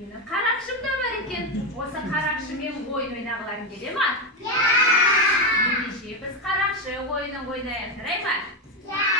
Менің қарақшым да бар екен. Осы қарақшымен ойын ойнағыларың келе ма? Иә! Ендеше біз қарақшы ойынын ойнайық, жарай ма? Иә!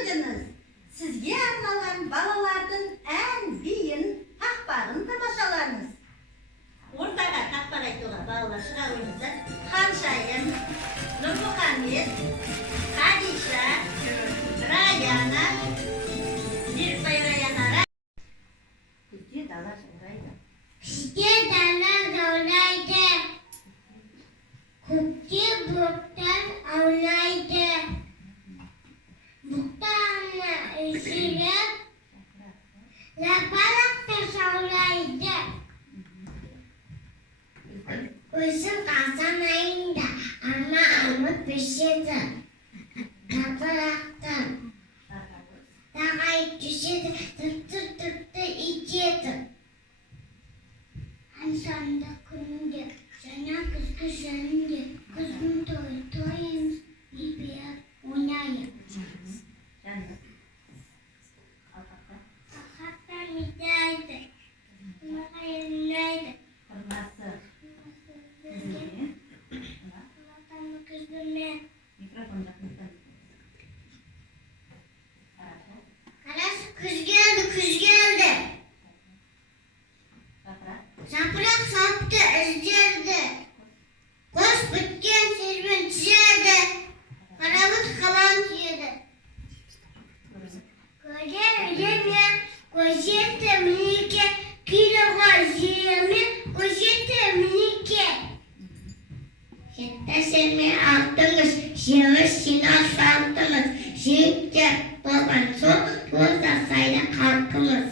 келдіңіз. Сізге арналған балалардың ән, биін, тақпағын тамашалаңыз. Ортаға тақпақ айтуға балалар шығарыңыздар. Ханшайым, Нұрмұхамед, Хадиша, Раяна, Берікбай Раяна. Күзде дала жаурайды. Күзде дала жаурайды. Көкте бұлттар аунайды. Бұқтарына үзіліп, лапалақтар жаурайды. Өзің қазан айында ана алмыт пішеді. Лапалақтар тағай түседі, түпті итеді. Ансанда күнінде, жаңа күзгі жөнінде, күздің тойымыз, ипеп ойнайық. Ақаттар метайды, ұмаға елінайды. Қырмасы. Ұматаны күздіме. Микрофон жақындан. Қарасы күз келді. Жапырақ сапты іздерді. Қош біткен сербен түзеді. Қарауыт қалан түйеді. Көрер өлеме, көзетті мінеке, күйліға жүйеме, көзетті мінеке. Жетті серме алтыңыз, жеміс жинақ салтыңыз, жүйіктер болған сол, болса сайды қалқымыз.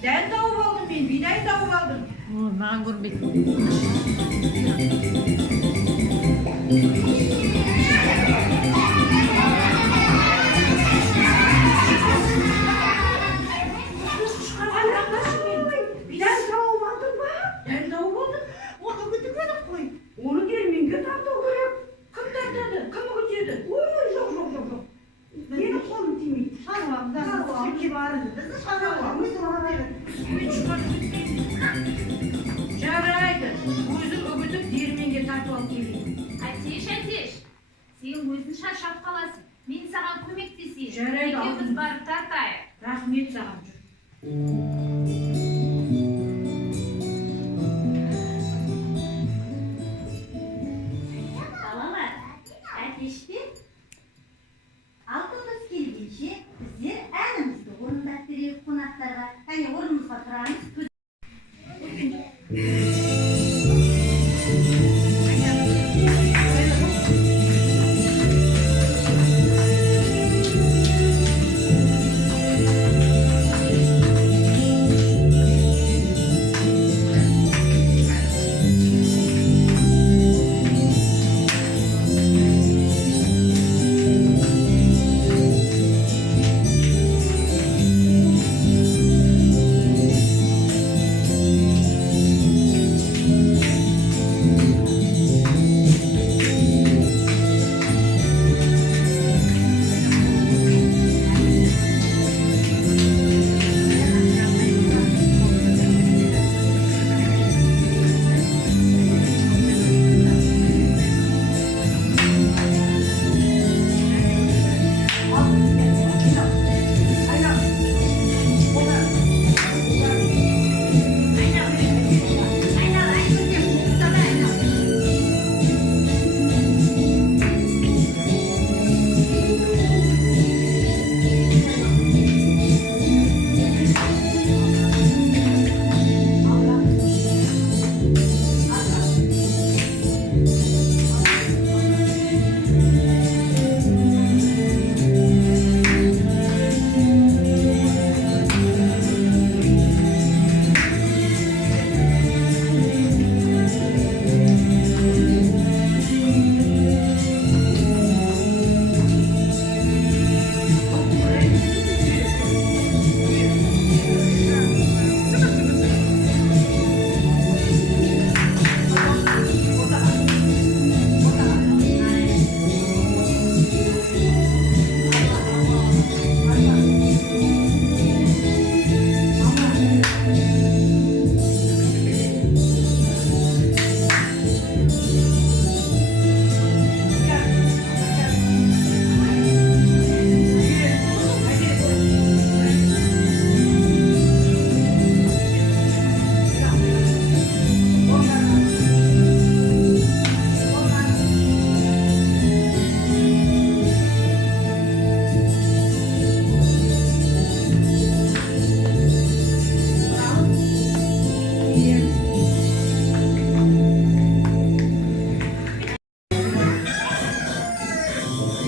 Дән тауып алдым мен, бидай тауып алдым. Маған көрмейді. Бидай тауып алдым ба? Дән тауып алдым. Оны күтіп қой. Оны келменге тарту керек. Кім тартады? Кім күтеді? Ой, жоқ. Менің қолым тимейді. Жарайды. Өзің үгітіп диірменге тартып алып келейін. Әтеш, сен өзің шаршап қаласың. Мен саған көмектесейін. Жарайды. Екеуміз барып тартайық. Рахмет саған. Балалар, әтеште алтымыз келгенше біздер әнімізді орындап берейік қонақтарға. Кәне орнымызға тұрамыз.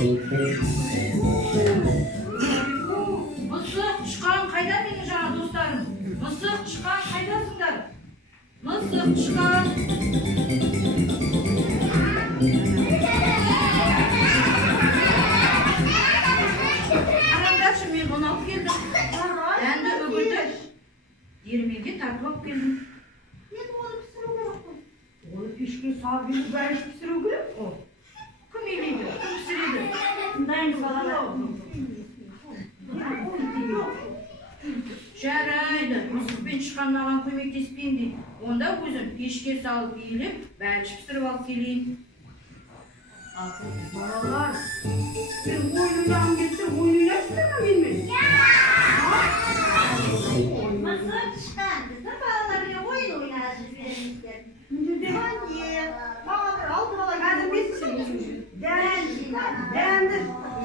Мысық тышқан қайда менің жаңа достарым? Мысық тышқан қайдасыңдар? Мысық тышқан. Қараңдаршы, мен бұны алып келдім. Дәнді үгілді. Диірменге тартып алып келдім. Енді оны пісіру керек қой. Оны пешке салып еді, бәрі пісіру керек қой. Кім илейді, кім пісіреді? Дайын балалар. Жарайды, мысық пен тышқан маған көмектеспейін дейді. Онда өзім пешке салып иіліп, бәліш пісіріп алып келейін. Балалар, мен ойын ойнағым кетсе, ойын ойнайсыздар ма менімен? Мысық тышқан, біздің балалармен ойын ойнап жіберіңіздер.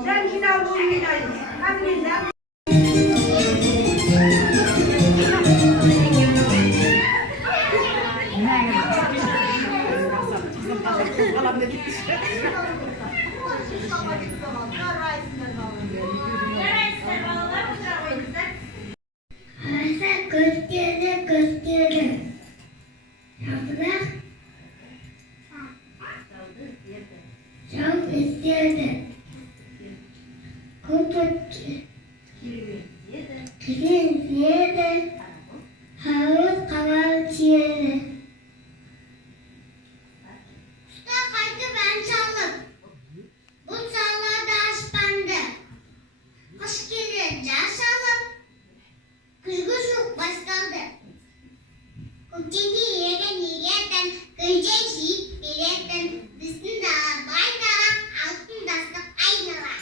Дән жинау ойын ойнайды. Қазір мен дән Жарайсыздар балалар, отыра қойыңыздар. Аса көстері. Yaprak çok isterdi. Kuput kirin yedi. Havuz kahvaltı yedi. Usta kaydı ben çaldım. Bu çallarda açpandı. Hoş gelince açalım. Kızgınlık başladı. Kucinggi yerden yerden gölgeci yerden üstünde bayrağı altında aynalar.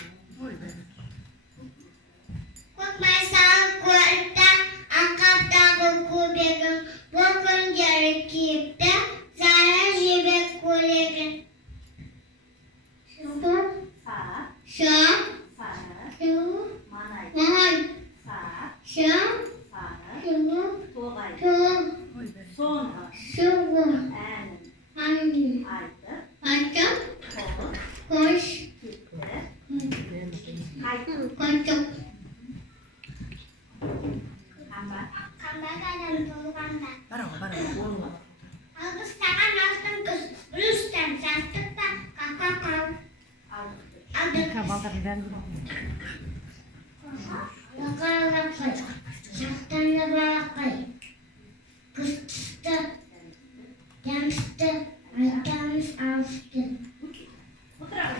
Korkmazsa korkta akapta boku begin bokun gerekipte zarar jibek kolegin. Сары, Şam сары, şu манай, nahan сары, şam сары, şu тоғай, şu соңғы şu әнін hangi айтып, açık тоғыз, koş кетті, қайтып, koçuk. қамбар, Kambak adam dolu kambak. Alkışlanan altın kız. Rüstem sastıkta kaka kal. алғысты, Aldık. Yakalak kay. Şahtanla bağ kay. Kıstı. Yamstı. Aytamız alıştı. отыра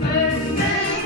Özlem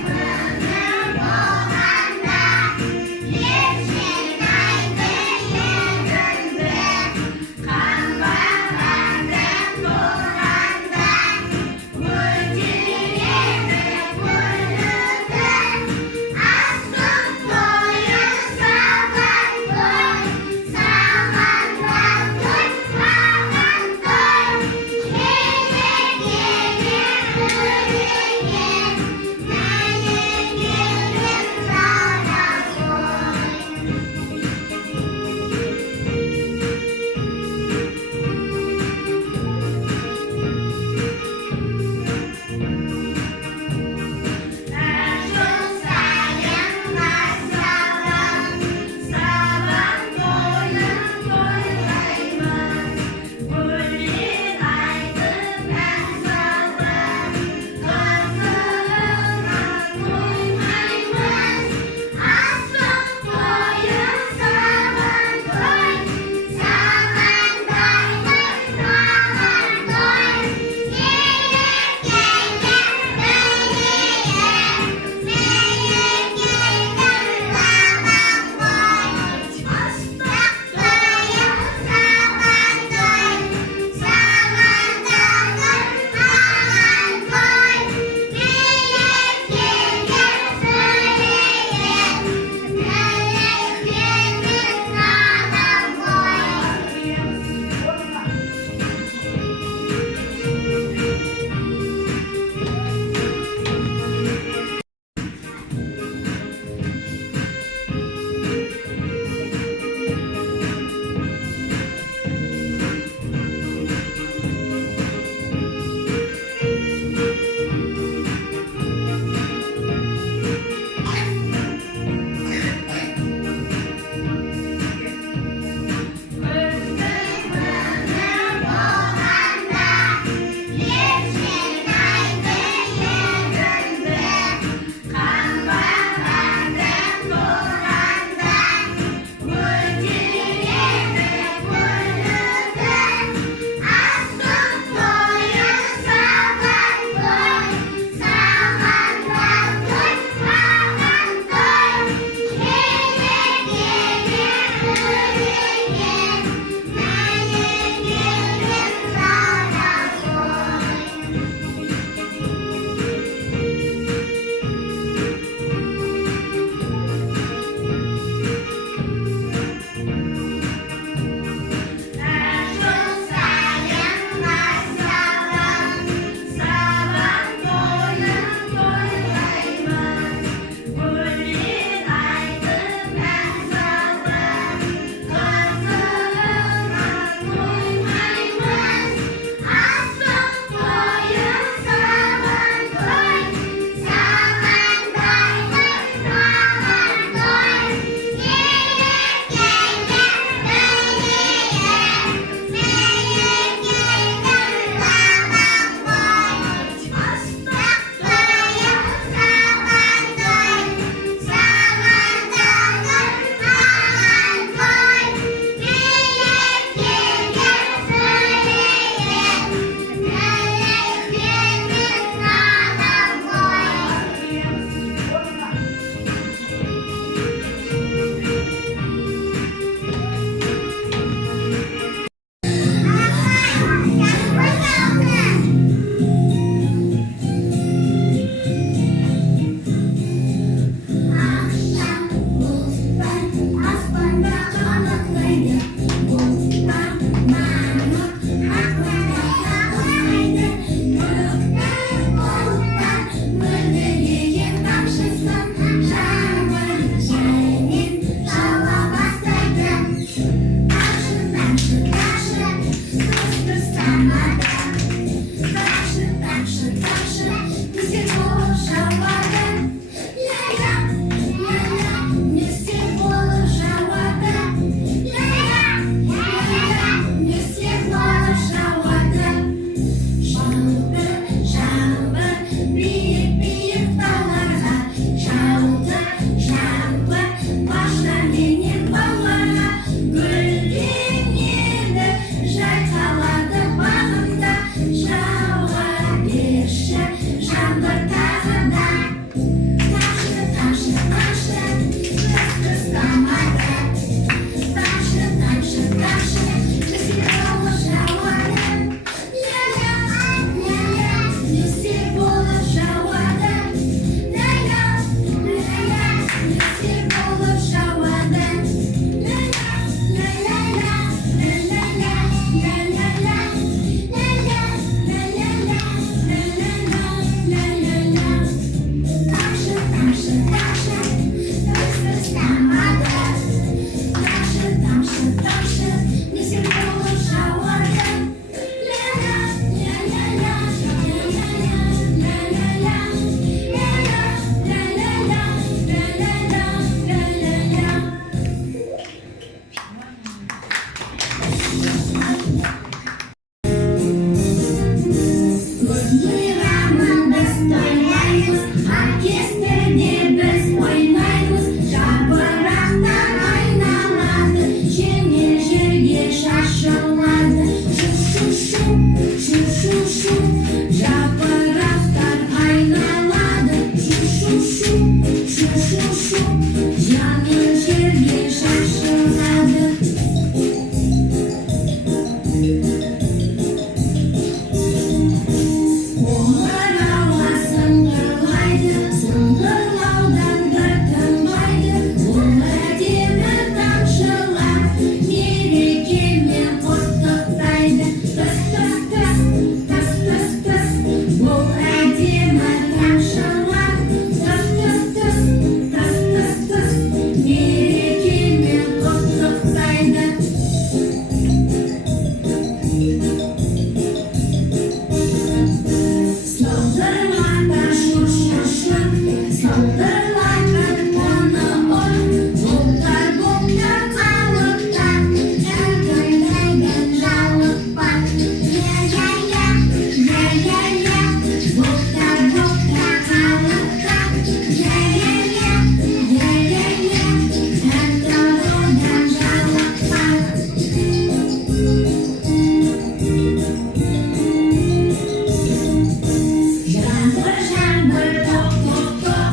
Сылдырлатар шур-шур-шур, сылдырлатар оны-он. Бұлттар, бұлттар, алыптар, әңгімелеген жалықпар. Я-я-я, я-я-я, бұлттар, бұлттар, алыптар. Я-я-я, я-я-я, әңгімелеген жалықпар. Жаңбыр, жаңбыр, тоқ, тоқ, тоқ,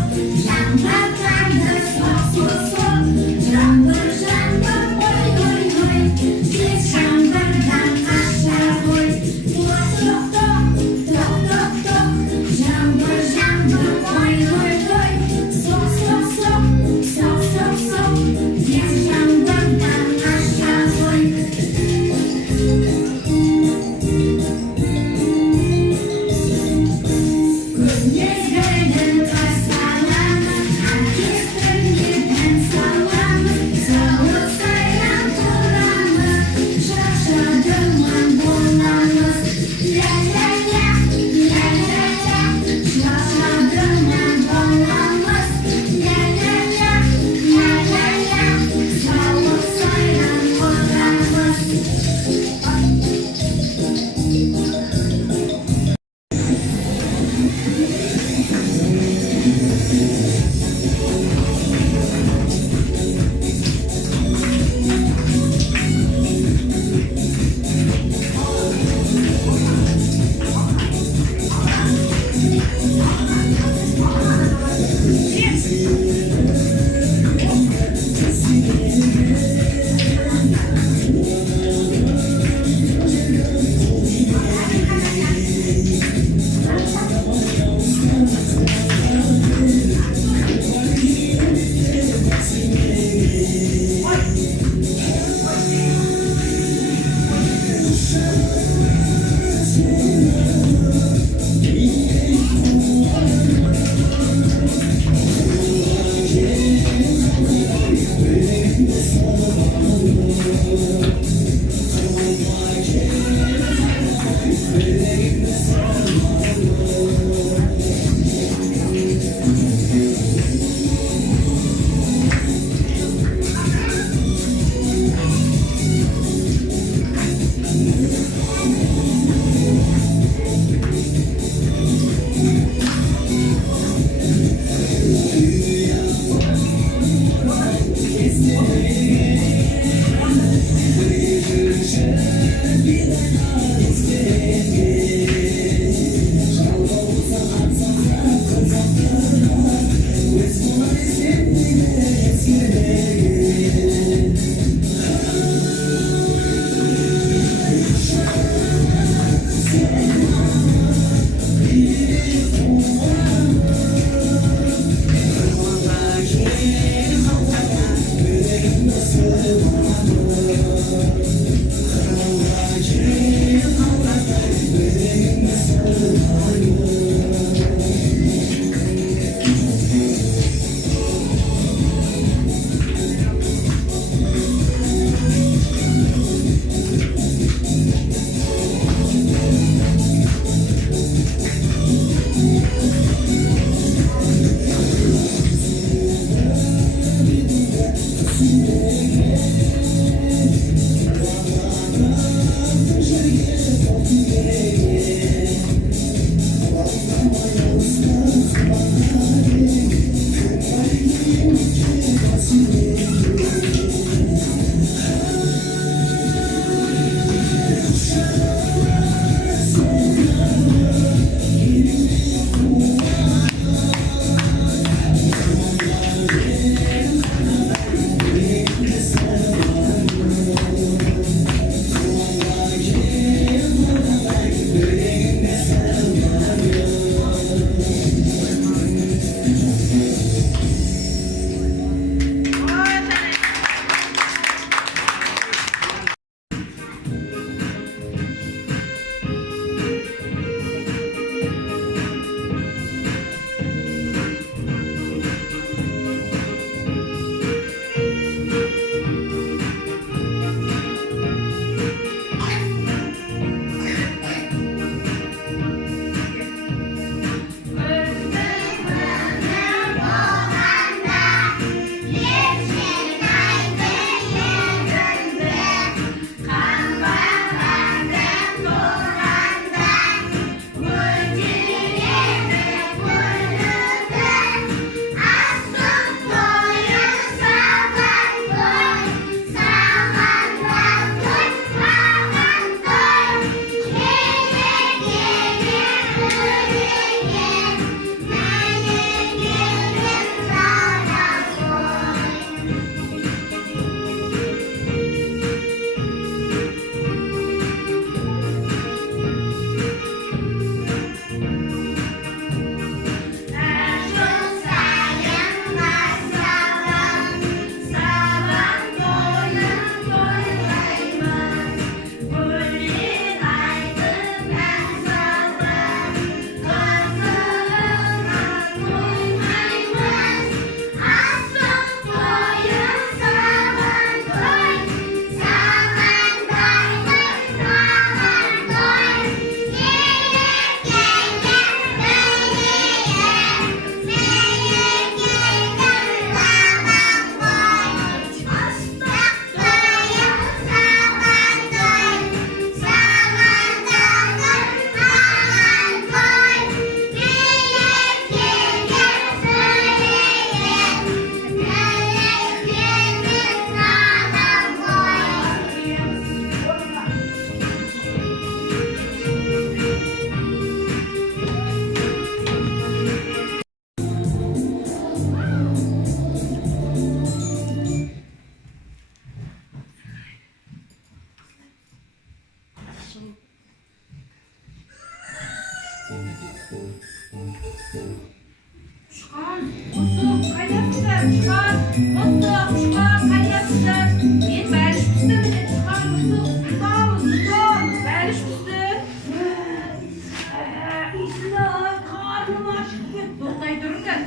To'xtay turinglar.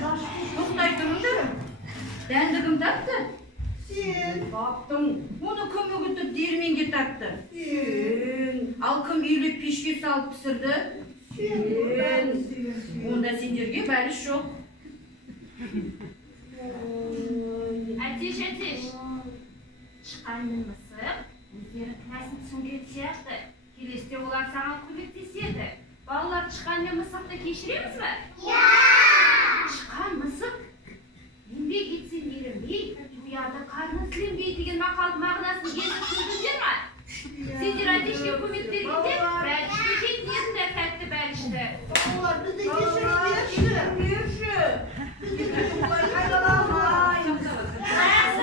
To'xtay turinglar. Dandigim topdi. Sen. Topdim. Uni kim o'g'itib dermenga topdi? Sen. Al kim uyli pishga solib pisirdi? Sen. Unda senlarga balish yo'q. Ateş. Chiqqanni misiq, o'zlari tasni tushungatyapti. Kelishda ular sana ko'maklashadi. Bolalar chiqqanni misiqni kechiramizmi? Chiqqan misiq еңбек etsin erinбей, bu yerda qarni silinбей degan maqol ma'nosini endi tushundinglarmi? Senlar Ateshga ko'mak berganda, balishga ketmayapti, katta balishda. Balalar bizni kechirib berishdi.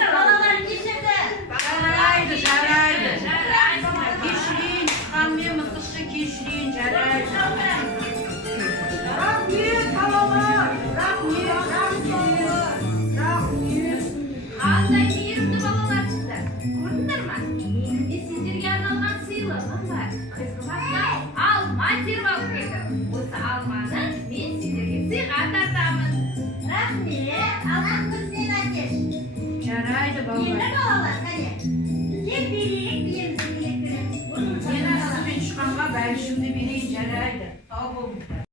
Balalar kechirdi. Jaraydi. Kechiring, chiqqanmen misiqni kechiring, jaraydi. Rahmet balalar. Rahmet. Qanday mehrimli bolalar sizlar. Ko'rdinglarmi? Endi sizlarga arналган siylig'im bor. Qizg'amasa, alma terib olib keldim. O'sha almani men sizlarga siyg'a tortaman. Rahmet. Allah ko'zini Ateş. Jaraydi Endi bolalar. balalar, qani. Bizga birlik bilimizga kiramiz. Meni sizga chiqqanga balishimni bering, jaraydi. Sog' bo'linglar.